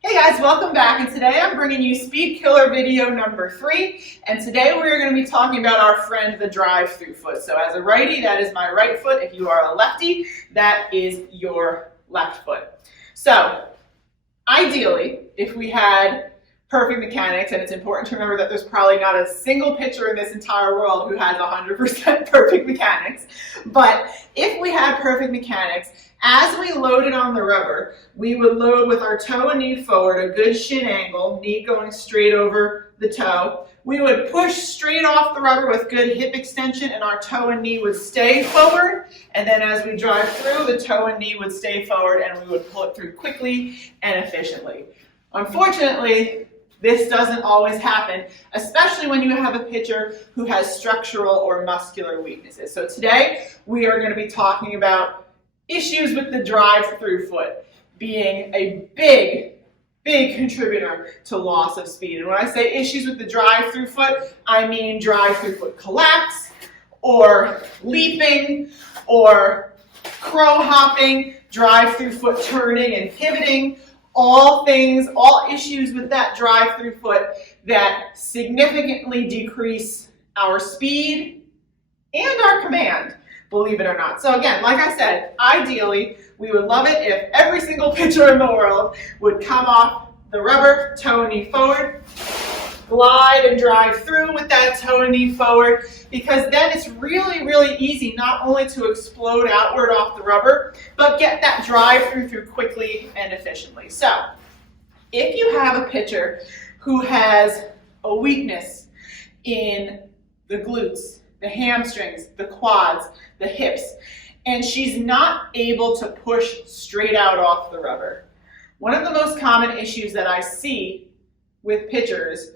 Hey guys, welcome back, and today I'm bringing you Speed Killer video number 3, and today we're going to be talking about our friend, the drive-through foot. So as a righty, that is my right foot. If you are a lefty, that is your left foot. So ideally, if we had perfect mechanics, and it's important to remember that there's probably not a single pitcher in this entire world who has 100% perfect mechanics, but if we had perfect mechanics, as we loaded on the rubber, we would load with our toe and knee forward, a good shin angle, knee going straight over the toe. We would push straight off the rubber with good hip extension, and our toe and knee would stay forward. And then as we drive through, the toe and knee would stay forward, and we would pull it through quickly and efficiently. Unfortunately, this doesn't always happen, especially when you have a pitcher who has structural or muscular weaknesses. So today, we are going to be talking about issues with the drive-through foot being a big contributor to loss of speed. And when I say issues with the drive-through foot, I mean drive-through foot collapse, or leaping, or crow hopping, drive-through foot turning and pivoting, all issues with that drive-through foot that significantly decrease our speed and our command, believe it or not. So again, like I said, ideally, we would love it if every single pitcher in the world would come off the rubber, toe and knee forward, glide and drive through with that toe and knee forward, because then it's really easy not only to explode outward off the rubber, but get that drive through quickly and efficiently. So if you have a pitcher who has a weakness in the glutes, the hamstrings, the quads, the hips, and she's not able to push straight out off the rubber, one of the most common issues that I see with pitchers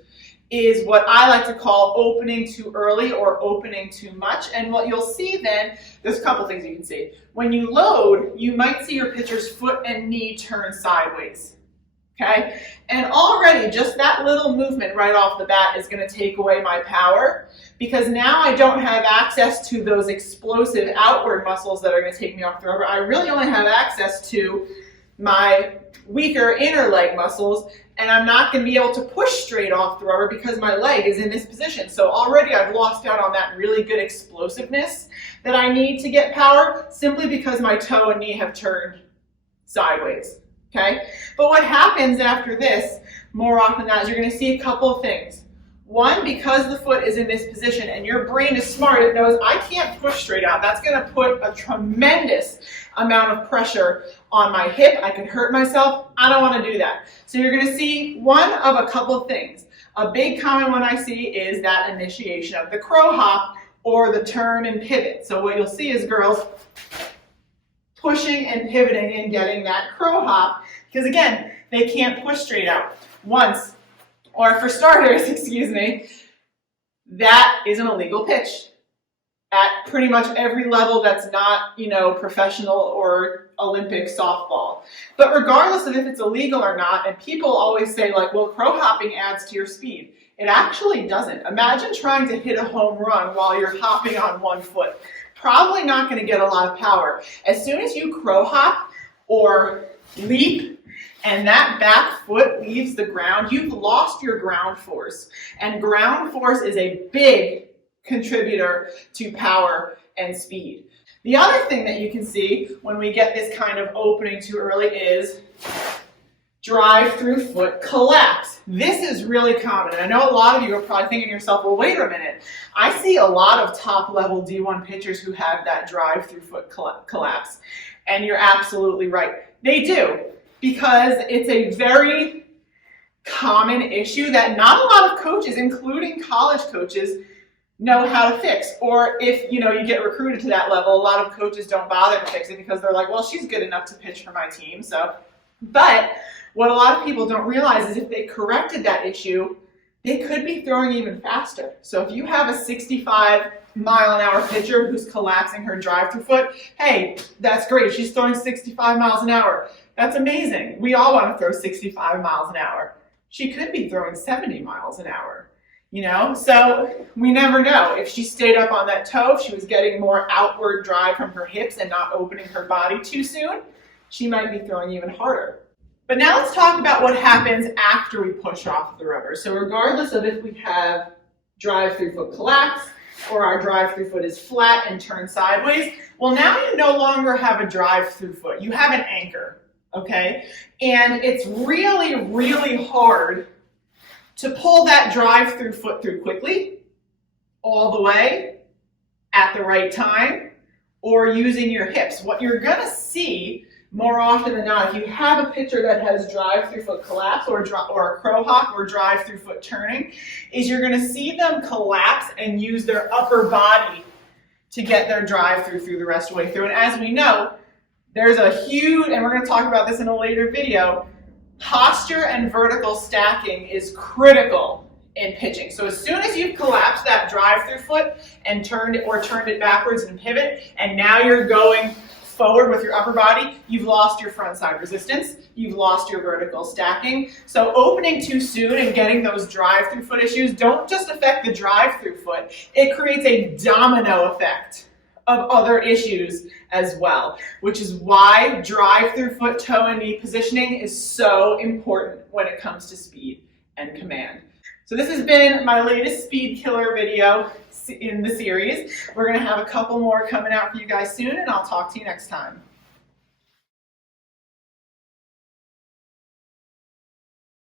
is what I like to call opening too early or opening too much. And what you'll see then, there's a couple things you can see. When you load, you might see your pitcher's foot and knee turn sideways, okay? And already just that little movement right off the bat is gonna take away my power, because now I don't have access to those explosive outward muscles that are gonna take me off the rubber. I really only have access to my weaker inner leg muscles, and I'm not going to be able to push straight off the rubber because my leg is in this position. So already I've lost out on that really good explosiveness that I need to get power, simply because my toe and knee have turned sideways, okay? But what happens after this, more often than not, is you're going to see a couple of things. One, because the foot is in this position and your brain is smart, it knows I can't push straight out. That's going to put a tremendous amount of pressure on my hip. I could hurt myself. I don't want to do that. So you're going to see one of a couple of things. A big common one I see is that initiation of the crow hop or the turn and pivot. So what you'll see is girls pushing and pivoting and getting that crow hop, because again, they can't push straight out. Once, or for starters, excuse me, that is an illegal pitch at pretty much every level that's not, professional or Olympic softball. But regardless of if it's illegal or not, and people always say like, well, crow hopping adds to your speed. It actually doesn't. Imagine trying to hit a home run while you're hopping on one foot. Probably not going to get a lot of power. As soon as you crow hop or leap, and that back foot leaves the ground, you've lost your ground force. And ground force is a big contributor to power and speed. The other thing that you can see when we get this kind of opening too early is drive-through foot collapse. This is really common. And I know a lot of you are probably thinking to yourself, well, wait a minute. I see a lot of top-level D1 pitchers who have that drive-through foot collapse. And you're absolutely right. They do, because it's a very common issue that not a lot of coaches, including college coaches, know how to fix. Or if you get recruited to that level, a lot of coaches don't bother to fix it because they're like, well, she's good enough to pitch for my team. But what a lot of people don't realize is if they corrected that issue, they could be throwing even faster. So if you have a 65-mile-an-hour pitcher who's collapsing her drive-through foot, hey, that's great. She's throwing 65 miles an hour. That's amazing. We all want to throw 65 miles an hour. She could be throwing 70 miles an hour. So we never know. If she stayed up on that toe, if she was getting more outward drive from her hips and not opening her body too soon, she might be throwing even harder. But now let's talk about what happens after we push off the rubber. So regardless of if we have drive-through foot collapse or our drive-through foot is flat and turned sideways, well, now you no longer have a drive-through foot. You have an anchor, okay? And it's really, really hard to pull that drive-through foot through quickly, all the way, at the right time, or using your hips. What you're gonna see more often than not, if you have a picture that has drive-through foot collapse or a crow hop or drive-through foot turning, is you're gonna see them collapse and use their upper body to get their drive-through through the rest of the way through. And as we know, there's a huge, and we're gonna talk about this in a later video, posture and vertical stacking is critical in pitching. So as soon as you've collapsed that drive-through foot and turned it backwards and pivot, and now you're going forward with your upper body, you've lost your front side resistance, you've lost your vertical stacking. So opening too soon and getting those drive-through foot issues don't just affect the drive-through foot, it creates a domino effect of other issues as well, which is why drive-through foot, toe, and knee positioning is so important when it comes to speed and command. So this has been my latest speed killer video in the series. We're going to have a couple more coming out for you guys soon, and I'll talk to you next time.